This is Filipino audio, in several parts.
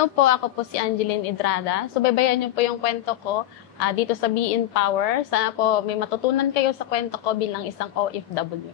Hello po, ako po si Angeline Idrada. Subaybayan niyo po yung kwento ko dito sa Be in Power. Sana po may matutunan kayo sa kwento ko bilang isang OFW.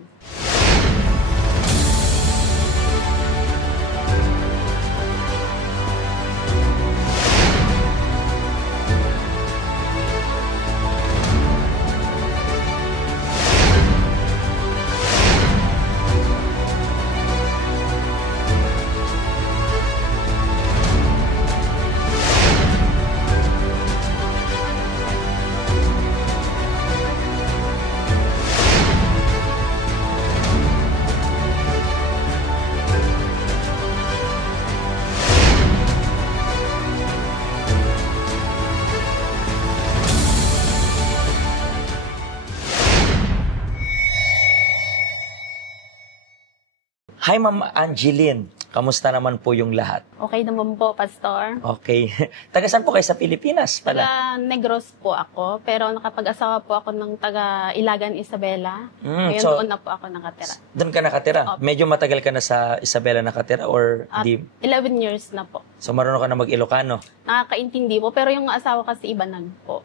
Hi, Ma'am Angeline. Kamusta naman po yung lahat? Okay naman po, Pastor. Okay. Taga saan po kayo sa Pilipinas pala? Taga Negros po ako, pero nakapag-asawa po ako ng taga Ilagan, Isabela. Ngayon so, doon na po ako nakatira. Doon ka nakatira? Medyo matagal ka na sa Isabela nakatira or di? 11 years na po. So marunong ka na mag-Ilocano? Nakakaintindi po, pero yung asawa kasi Ibanag po.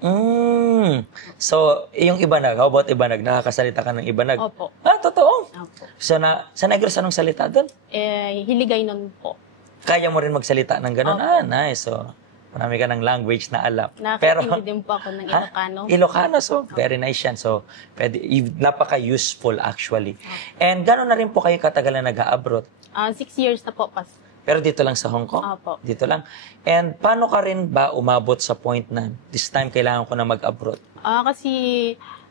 So, yung Ibanag, how about Ibanag? Nakakasalita ka ng Ibanag? Opo. Totoo? Opo. So, sa Negros, anong salita doon? Hiligay nun po. Kaya mo rin magsalita ng gano'n? Opo. Nice. So, marami ka ng language na alam. Nakakaintindi din po ako ng Ilocano. Ilocano, so very nice yan. So, napaka-useful actually. And gano'n na rin po kayo katagal na nag-abroad? 6 years na po, Pastor. Pero dito lang sa Hong Kong? Opo. Dito lang. And paano ka rin ba umabot sa point na this time kailangan ko na mag-abroad? Kasi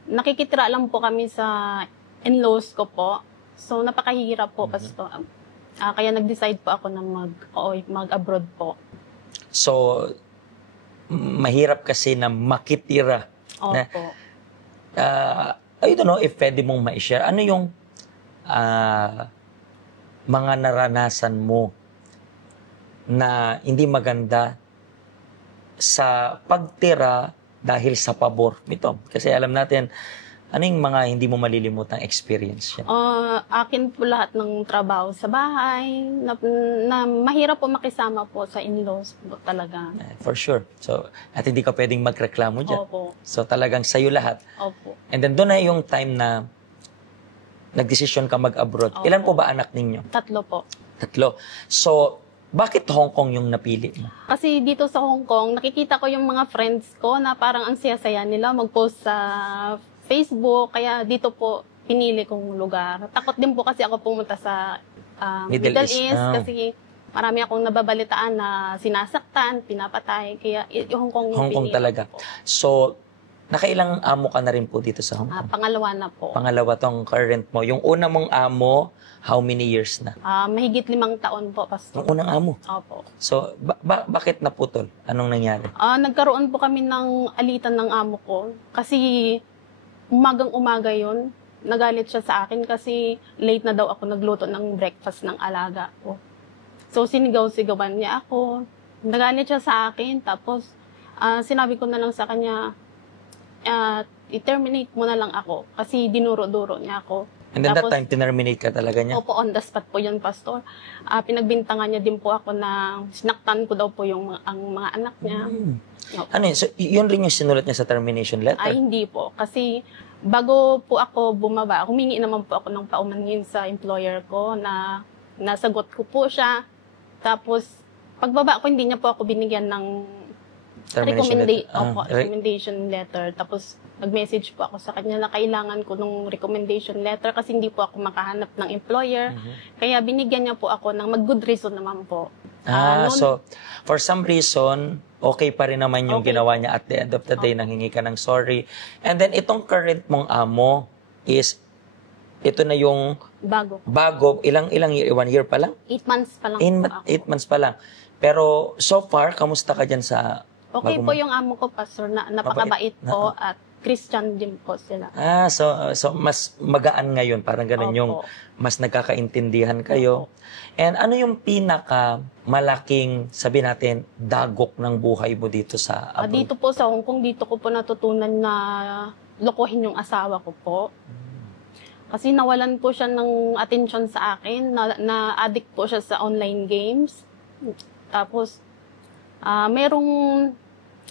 nakikitira lang po kami sa in-laws ko po. So, napakahirap po, Pastor. Kaya nag-decide po ako na mag-abroad po. So, mahirap kasi na makitira. Opo. I don't know if pwede mong ma-share. Ano yung mga naranasan mo na hindi maganda sa pagtira dahil sa pabor nito? Kasi alam natin, ano yung mga hindi mo malilimutang experience yan? Akin po lahat ng trabaho sa bahay, na mahirap po makisama po sa in-laws po talaga. For sure. So, at hindi ka pwedeng magreklamo dyan. Opo. So, talagang sa'yo lahat. Opo. And then, doon na yung time na nagdesisyon ka mag-abroad. Opo. Ilan po ba anak ninyo? 3 po. 3. So, bakit Hong Kong yung napili mo? Kasi dito sa Hong Kong, nakikita ko yung mga friends ko na parang ang saya-saya nila mag-post sa Facebook. Kaya dito po, pinili kong lugar. Takot din po kasi ako pumunta sa Middle East. Kasi marami akong nababalitaan na sinasaktan, pinapatay. Kaya yung Hong Kong yung Hong Kong pinili talaga. ko po. So, nakailang amo ka na rin po dito sa Hong Kong? Pangalawa na po. Pangalawa tong current mo. Yung una mong amo, how many years na? Mahigit 5 taon po, Pastor. Yung unang amo? Opo. So, bakit naputol? Anong nangyari? Nagkaroon po kami ng alitan ng amo ko. Kasi umagang-umaga yon, nagalit siya sa akin kasi late na daw ako nagluto ng breakfast ng alaga ko. So, sinigaw-sigawan niya ako. Nagalit siya sa akin. Tapos, sinabi ko na lang sa kanya, i-terminate mo na lang ako. Kasi dinuro-duro niya ako. And then that time, tinerminate ka talaga niya? Opo, on the spot po yun, Pastor. Pinagbintangan niya din po ako na sinaktan ko daw po ang mga anak niya. Ano yun? So, yun rin yung sinulat niya sa termination letter? Ay, hindi po. Kasi bago po ako bumaba, humingi naman po ako ng paumanhin sa employer ko na nasagot ko po siya. Tapos, pagbaba ko, hindi niya po ako binigyan ng recommendation letter. Tapos, nag-message po ako sa kanya na kailangan ko ng recommendation letter kasi hindi po ako makahanap ng employer. Kaya binigyan niya po ako ng mag-good reason naman po. So, for some reason, okay pa rin naman yung ginawa niya at the end of the day, nanghingi ka ng sorry. And then, itong current mong amo is, ito na yung bago ilang year? 1 year pa lang? 8 months pa lang po ako. 8 months pa lang. Pero, so far, kamusta ka dyan sa okay po yung amo ko, Pastor, na napakabait po at Christian din po sila. So mas magaan ngayon, parang ganun yung mas nagkakaintindihan kayo. And ano yung pinaka malaking, sabi natin, dagok ng buhay mo dito sa abroad? Dito po sa Hong Kong, dito ko po natutunan na lokohin yung asawa ko po. Kasi nawalan po siya ng attention sa akin, na addict po siya sa online games. Tapos, Merong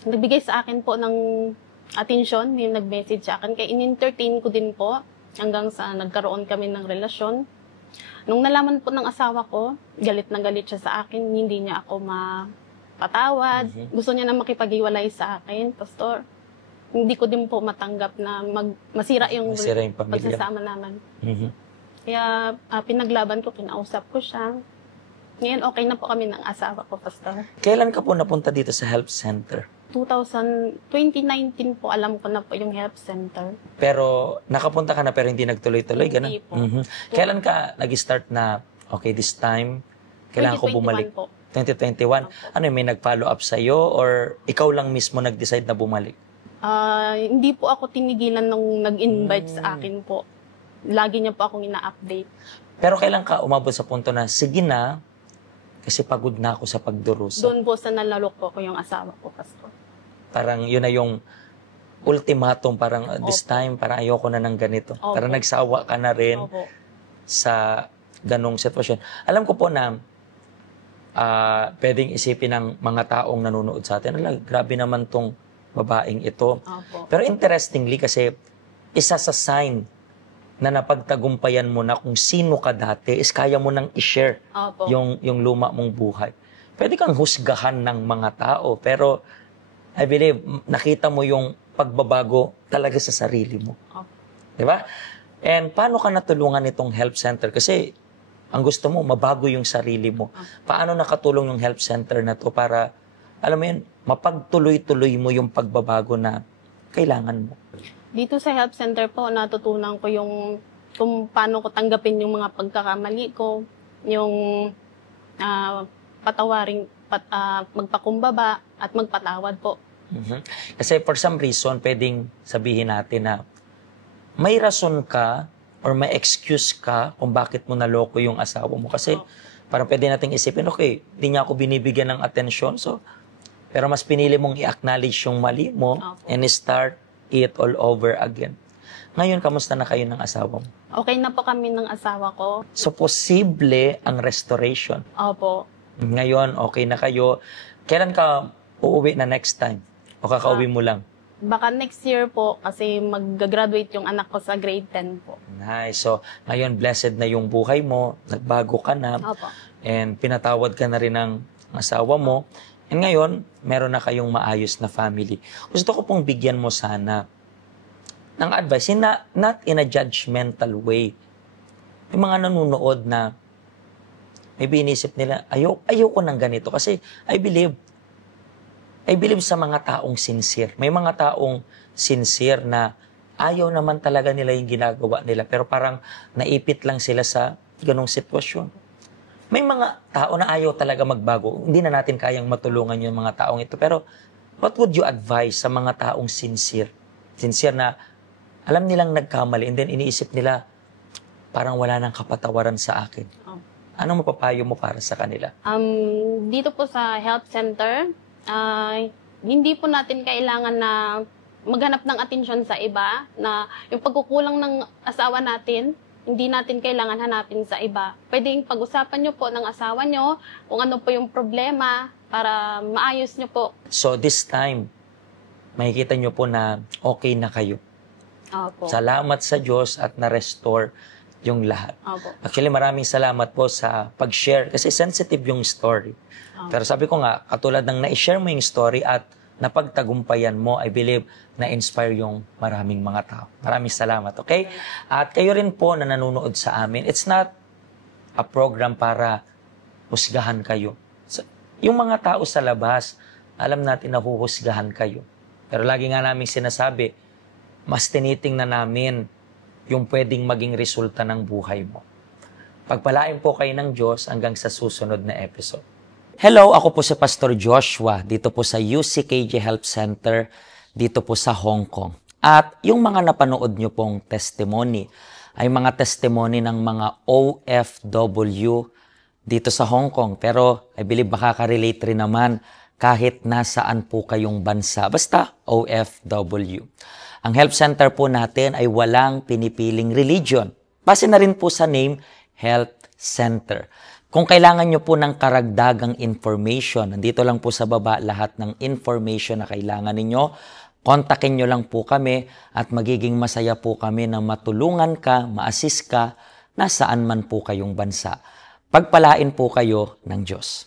nagbigay sa akin po ng atensyon, yung nag-message sa akin. Kaya in-entertain ko din po hanggang sa nagkaroon kami ng relasyon. Nung nalaman po ng asawa ko, galit na galit siya sa akin, hindi niya ako mapatawad. Gusto niya na makipag-iwalay sa akin, Pastor. Hindi ko din po matanggap na masira yung pamilya. pagsasama namin. Kaya pinaglaban ko, kinausap ko siya. Ngayon, okay na po kami ng asawa ko, Pastor. Kailan ka po napunta dito sa help center? 2019 po, alam ko na po yung help center. Pero nakapunta ka na pero hindi nagtuloy-tuloy, gano'n? Hindi po. Kailan ka nag-start na, okay, this time, kailangan ko bumalik? 2021 po. 2021? Ano yung may nag-follow up sa'yo or ikaw lang mismo nag-decide na bumalik? Hindi po ako tinigilan nung nag-invite sa akin po. Lagi niya po akong ina-update. Pero kailan ka umabot sa punto na, sige na, kasi pagod na ako sa pagdurusa? Doon po sa nalalok po ko yung asawa ko, Pastor. Parang yun na yung ultimatum, parang this time, parang ayoko na ng ganito. Opo. Parang nagsawa ka na rin Opo. sa ganong sitwasyon. Alam ko po na pwedeng isipin ng mga taong nanonood sa atin, grabe naman tong babaeng ito. Opo. Pero interestingly kasi, isa sa sign na napagtagumpayan mo na kung sino ka dati is kaya mo nang i-share Opo. yung luma mong buhay. Pwede kang husgahan ng mga tao, pero I believe, nakita mo yung pagbabago talaga sa sarili mo. Opo. Di ba? And paano ka natulungan itong help center? Kasi ang gusto mo, mabago yung sarili mo. Paano nakatulong yung help center na to para, alam mo yun, mapagtuloy-tuloy mo yung pagbabago na kailangan mo? Dito sa help center po, natutunan ko yung kung paano ko tanggapin yung mga pagkakamali ko, yung magpakumbaba at magpatawad po. Kasi for some reason, pwedeng sabihin natin na may rason ka or may excuse ka kung bakit mo naloko yung asawa mo. Kasi parang pwede nating isipin, okay, hindi niya ako binibigyan ng atensyon. So, pero mas pinili mong i-acknowledge yung mali mo and start it all over again. Ngayon, kamusta na kayo ng asawa mo? Okay na po kami ng asawa ko. So, posible ang restoration. Opo. Ngayon, okay na kayo. Kailan ka uuwi na next time? O kakauwi mo lang? Baka next year po kasi mag-graduate yung anak ko sa grade 10 po. Nice. So, ngayon, blessed na yung buhay mo. Nagbago ka na. Opo. And pinatawad ka na rin ng asawa mo. And ngayon, meron na kayong maayos na family. Gusto ko pong bigyan mo sana ng advice, not in a judgmental way. May mga nanonood na maybe inisip nila, ayoko ng ganito. Kasi I believe sa mga taong sincere. May mga taong sincere na ayaw naman talaga nila yung ginagawa nila. Pero parang naipit lang sila sa ganong sitwasyon. May mga tao na ayaw talaga magbago. Hindi na natin kayang matulungan yung mga taong ito. Pero what would you advise sa mga taong sincere? Sincere na alam nilang nagkamali and then iniisip nila parang wala nang kapatawaran sa akin. Anong mapapayo mo para sa kanila? Dito po sa health center, hindi po natin kailangan na maghanap ng atensyon sa iba, na yung pagkukulang ng asawa natin, hindi natin kailangan hanapin sa iba. Pwedeng pag-usapan nyo po ng asawa nyo kung ano po yung problema para maayos nyo po. So this time, makikita nyo po na okay na kayo. Opo. Salamat sa Diyos at na-restore yung lahat. Opo. Actually, maraming salamat po sa pag-share kasi sensitive yung story. Pero sabi ko nga, katulad ng na-share mo yung story at napagtagumpayan mo, I believe, na-inspire yung maraming mga tao. Maraming salamat, okay? At kayo rin po na nanonood sa amin, it's not a program para husgahan kayo. Yung mga tao sa labas, alam natin na huhusgahan kayo. Pero lagi nga namin sinasabi, mas tinitingnan namin yung pwedeng maging resulta ng buhay mo. Pagpalain po kayo ng Diyos hanggang sa susunod na episode. Hello, ako po si Pastor Joshua, dito po sa UCKJ Help Center, dito po sa Hong Kong. At yung mga napanood nyo pong testimony, ay mga testimony ng mga OFW dito sa Hong Kong. Pero I believe makaka-relate rin naman kahit nasaan po kayong bansa. Basta OFW. Ang Help Center po natin ay walang pinipiling religion. Base na rin po sa name, Health Center. Kung kailangan nyo po ng karagdagang information, nandito lang po sa baba lahat ng information na kailangan ninyo. Kontakin nyo lang po kami at magiging masaya po kami na matulungan ka, ma-assist ka, nasaan man po kayong bansa. Pagpalain po kayo ng Diyos.